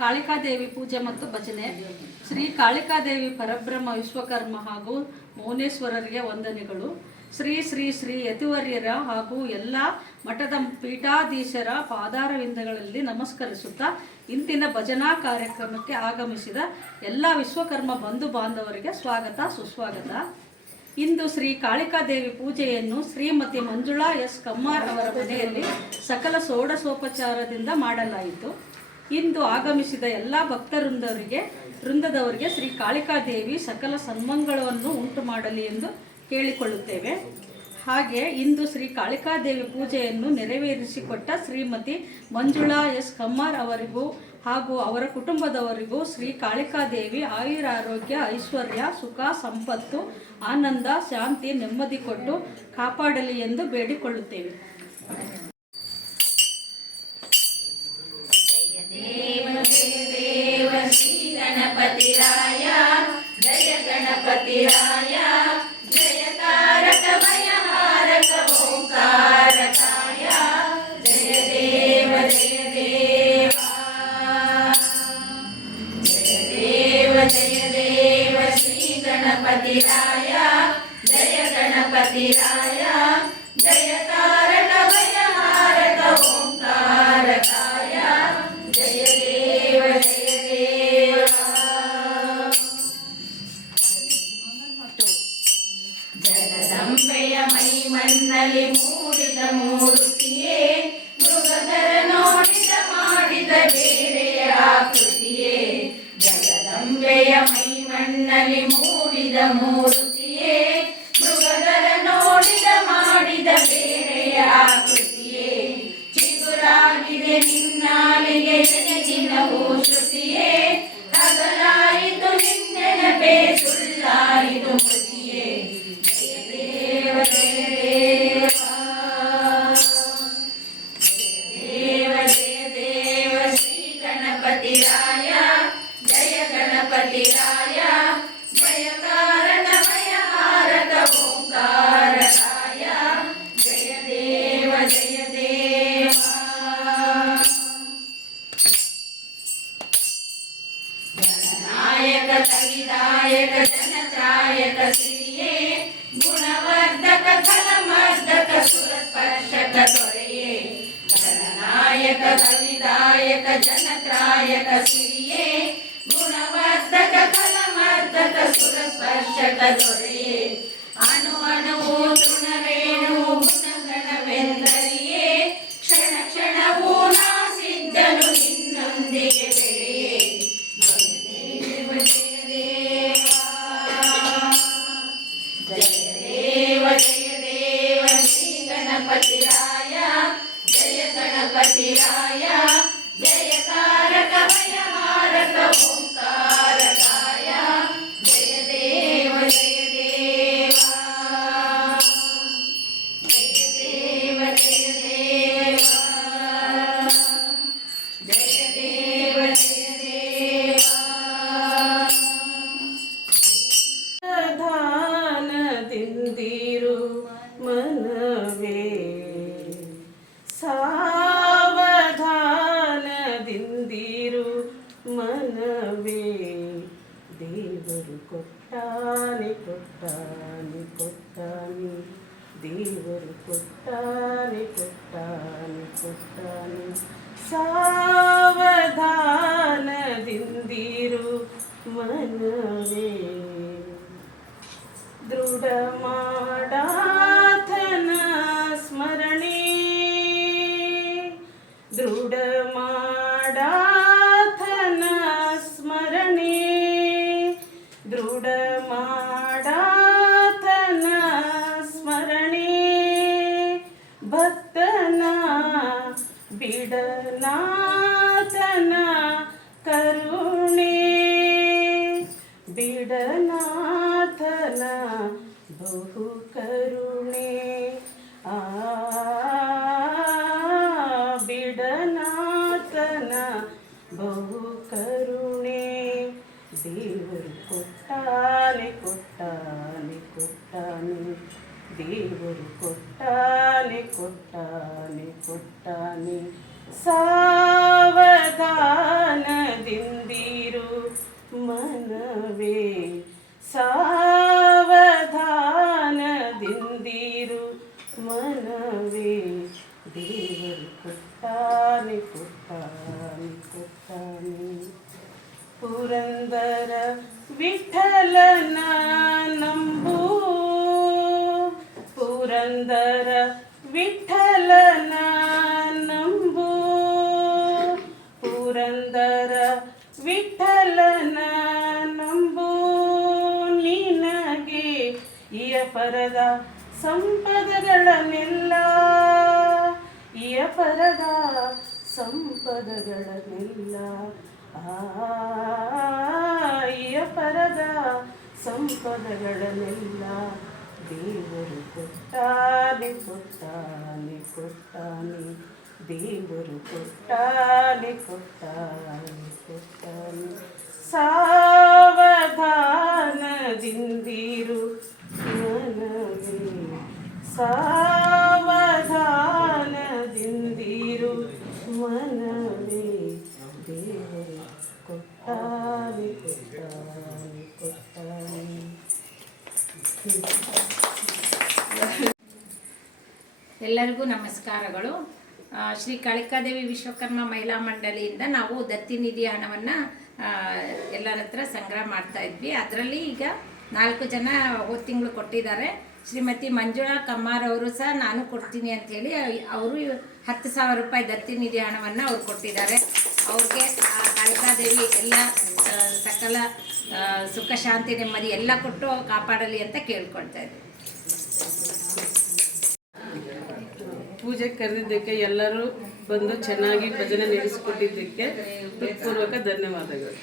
ಕಾಳಿಕಾದೇವಿ ಪೂಜೆ ಮತ್ತು ಭಜನೆ. ಶ್ರೀ ಕಾಳಿಕಾದೇವಿ ಪರಬ್ರಹ್ಮ ವಿಶ್ವಕರ್ಮ ಹಾಗೂ ಮೌನೇಶ್ವರರಿಗೆ ವಂದನೆಗಳು. ಶ್ರೀ ಶ್ರೀ ಶ್ರೀ ಯತಿವರ್ಯರ ಹಾಗೂ ಎಲ್ಲ ಮಠದ ಪೀಠಾಧೀಶರ ಪಾದಾರವಿಂದಗಳಲ್ಲಿ ನಮಸ್ಕರಿಸುತ್ತಾ ಇಂದಿನ ಭಜನಾ ಕಾರ್ಯಕ್ರಮಕ್ಕೆ ಆಗಮಿಸಿದ ಎಲ್ಲ ವಿಶ್ವಕರ್ಮ ಬಂಧು ಬಾಂಧವರಿಗೆ ಸ್ವಾಗತ ಸುಸ್ವಾಗತ. ಇಂದು ಶ್ರೀ ಕಾಳಿಕಾದೇವಿ ಪೂಜೆಯನ್ನು ಶ್ರೀಮತಿ ಮಂಜುಳಾ ಎಸ್ ಕಮ್ಮಾರ್ ಅವರ ಮನೆಯಲ್ಲಿ ಸಕಲ ಷೋಡಶೋಪಚಾರದಿಂದ ಮಾಡಲಾಯಿತು. ಇಂದು ಆಗಮಿಸಿದ ಎಲ್ಲ ವೃಂದದವರಿಗೆ ಶ್ರೀ ಕಾಳಿಕಾದೇವಿ ಸಕಲ ಸನ್ಮಂಗಳವನ್ನು ಉಂಟು ಮಾಡಲಿ ಎಂದು ಕೇಳಿಕೊಳ್ಳುತ್ತೇವೆ. ಹಾಗೆ ಇಂದು ಶ್ರೀ ಕಾಳಿಕಾದೇವಿ ಪೂಜೆಯನ್ನು ನೆರವೇರಿಸಿಕೊಟ್ಟ ಶ್ರೀಮತಿ ಮಂಜುಳಾ ಎಸ್ ಕಮ್ಮಾರ್ ಅವರಿಗೂ ಹಾಗೂ ಅವರ ಕುಟುಂಬದವರಿಗೂ ಶ್ರೀ ಕಾಳಿಕಾದೇವಿ ಆಯುರಾರೋಗ್ಯ ಐಶ್ವರ್ಯ ಸುಖ ಸಂಪತ್ತು ಆನಂದ ಶಾಂತಿ ನೆಮ್ಮದಿ ಕೊಟ್ಟು ಕಾಪಾಡಲಿ ಎಂದು ಬೇಡಿಕೊಳ್ಳುತ್ತೇವೆ. गणपतिराय जय गणपतिराय जय कारक भयहारक ओंकारकाय जय देव जय देवा जय देव श्री गणपतिराय जय गणपतिराय जय कारक भयहारक ओंकारकाय जय देव जय देवा ಜಗದಂಬೆಯ ಮೈಮಣ್ಣಲ್ಲಿ ಮೂಡಿದ ಮೂರ್ತಿಯೇ ಮೃಗಧರ ನೋಡಿದ ಮಾಡಿದ ಬೇರೆಯ ಆಕೃತಿಯೇ ಜಗದಂಬೆಯ ಮೈಮಣ್ಣಲ್ಲಿ ಮೂಡಿದ ಮೂರ್ತಿಯೇ ಮೃಗಧರ ನೋಡಿದ ಮಾಡಿದ ಬೇರೆಯ ಆಕೃತಿಯೇ ಚಿಗುರಾಗಿದೆ ನಿನ್ನಾಲಿಗೆ ದಿನವೂ ಶ್ರುತಿಯೇ ಹಗಲಾಯಿತು ನಿನ್ನೆನಪೇ ಸುಳ್ಳಾಯಿತು ಮೃತಿಯೇ ಜಯ ದೇವ ಜಯ ದೇವ ಶ್ರೀ ಗಣಪತಿರಾಯ ಜಯ ಗಣಪತಿರಾಯ ಜಯ ಕಾರಕ ಭಯಹಾರಕ ಓಂಕಾರಕಾಯ ಜಯ ದೇವ ಜಯ ದೇವ ಗಣನಾಯಕ ಕವಿದಾಯಕ ಜನತ್ರಾಯಕ ಸಿರಿಯೇ ಗುಣವರ್ಧಕ ಫಲಮರ್ಧಕ ಸುರಸ್ಪರ್ಶಕ ತೊರೆಯೇ ಗಣನಾಯಕ ಕವಿದಾಯಕ ಜನತ್ರಾಯಕ ಸಿರಿಯೇ ಗುಣವರ್ಧಕ ಫಲಮರ್ಧಕ ಸುರಸ್ಪರ್ಶಕ ತೊರೆಯೇ ಅಣು ಅಣುವು ತೃಣವೇಣು ಗುಣಗಣವೆಂದರಿಯೇ ಕ್ಷಣ ಕ್ಷಣವೂ ನಾಸಿದ್ದನು ನಿನ್ನೊಂದಿಗೆ ಬೆಳೆಯೇ जय देव श्री गणपतिराय जय गणपतिराय जय कारक भयहारक ओंकारकाय जय देव जय देवा जय देव जय देवा जय देव जय देवा ದಿಂದಿರು ಮನವೇ ಸಾವಧಾನದಿಂದಿರು ಮನವೇ ದೇವರು ಕೊಟ್ಟಾನೆ ಕೊಟ್ಟಾನೆ ಕೊಟ್ಟಾನೆ ದೇವರು ಕೊಟ್ಟಾನೆ ಕೊಟ್ಟಾನೆ ಕೊಟ್ಟಾನೆ ಸಾವಧಾನದಿಂದಿರು ಮನವೇ ದೃಢ ಮಾಡಾಥನ ಸ್ಮರಣೆ ದೃಢ ಮಾಡಾಥನ ಸ್ಮರಣೆ ದೃಢ ಮಾಡಾಥನ ಸ್ಮರಣೆ ಭಕ್ತನ ಬಿಡನಾಥನ ಕರುಣೆ ಬಿಡನಾಥನ ಬಹು ಕರುಣೆ ಬಿಡನಾಥನ ಬಹು ಕರುಣೆ ದೇವರು ಕೊಟ್ಟಾನೆ ಕೊಟ್ಟಾನೆ ಕೊಟ್ಟಾನೆ ದೇವರು ಕೊಟ್ಟಾನೆ ಕೊಟ್ಟಾನೆ ಕೊಟ್ಟಾನೆ ಸಾವಧಾನದಿಂದಿರು ಮನವೇ, ಸಾವಧಾನದಿಂದಿರು ಮನವೇ, ದೇವರು ಕೊಟ್ಟಾನೆ ಕೊಟ್ಟಾನೆ ಕೊಟ್ಟಾನೆ. ಪುರಂದರ ವಿಠಲನ ನಂಬು, ಪುರಂದರ ವಿಠಲನ ನಂಬು, ಪುರಂದರ ವಿಠಲನ ನಂಬು. ನಿನಗೆ ಇಯ ಪರದ ಸಂಪದಗಳನ್ನೆಲ್ಲ, ಇಯ ಪರದ ಸಂಪದಗಳನ್ನೆಲ್ಲ, ಇಯ ಪರದ ಸಂಪದಗಳನ್ನೆಲ್ಲ ದೇವರು ಕೊಟ್ಟಾನೆ ಕೊಟ್ಟಾನೆ ಕೊಟ್ಟಾನೆ, ದೇವರು ಕೊಟ್ಟಾನೆ ಕೊಟ್ಟಾನೆ ಕೊಟ್ಟಾನೆ. ಸಾವಧಾನದಿಂದಿರು ಮನವೇ, ಸಾವಧಾನದಿಂದಿರು ಮನವೇ, ದೇವರು ಕೊಟ್ಟಾನೆ ಕೊಟ್ಟಾನೆ ಕೊಟ್ಟಾನೆ. ಎಲ್ಲರಿಗೂ ನಮಸ್ಕಾರಗಳು. ಶ್ರೀ ಕಾಳಿಕಾದೇವಿ ವಿಶ್ವಕರ್ಮ ಮಹಿಳಾ ಮಂಡಳಿಯಿಂದ ನಾವು ದತ್ತಿ ನಿಧಿ ಹಣವನ್ನು ಎಲ್ಲರ ಹತ್ರ ಸಂಗ್ರಹ ಮಾಡ್ತಾ ಇದ್ವಿ. ಅದರಲ್ಲಿ ಈಗ 4 ಜನ ಹೋದ ತಿಂಗಳು ಕೊಟ್ಟಿದ್ದಾರೆ. ಶ್ರೀಮತಿ ಮಂಜುಳಾ ಕಮ್ಮಾರ್ ಅವರು ಸಹ ನಾನು ಕೊಡ್ತೀನಿ ಅಂಥೇಳಿ ಅವರು 10,000 ರೂಪಾಯಿ ದತ್ತಿ ನಿಧಿ ಹಣವನ್ನು ಅವ್ರು ಕೊಟ್ಟಿದ್ದಾರೆ. ಅವ್ರಿಗೆ ಕಾಳಿಕಾದೇವಿ ಎಲ್ಲ ಸಕಲ ಸುಖ ಶಾಂತಿ ನೆಮ್ಮದಿ ಎಲ್ಲ ಕೊಟ್ಟು ಕಾಪಾಡಲಿ ಅಂತ ಕೇಳ್ಕೊಳ್ತಾ ಇದ್ವಿ. ಪೂಜೆಗೆ ಕರೆದಿದ್ದಕ್ಕೆ ಎಲ್ಲರೂ ಬಂದು ಚೆನ್ನಾಗಿ ಭಜನೆ ನಡೆಸಿಕೊಟ್ಟಿದ್ದಕ್ಕೆ ಹೃತ್ಪೂರ್ವಕ ಧನ್ಯವಾದಗಳು.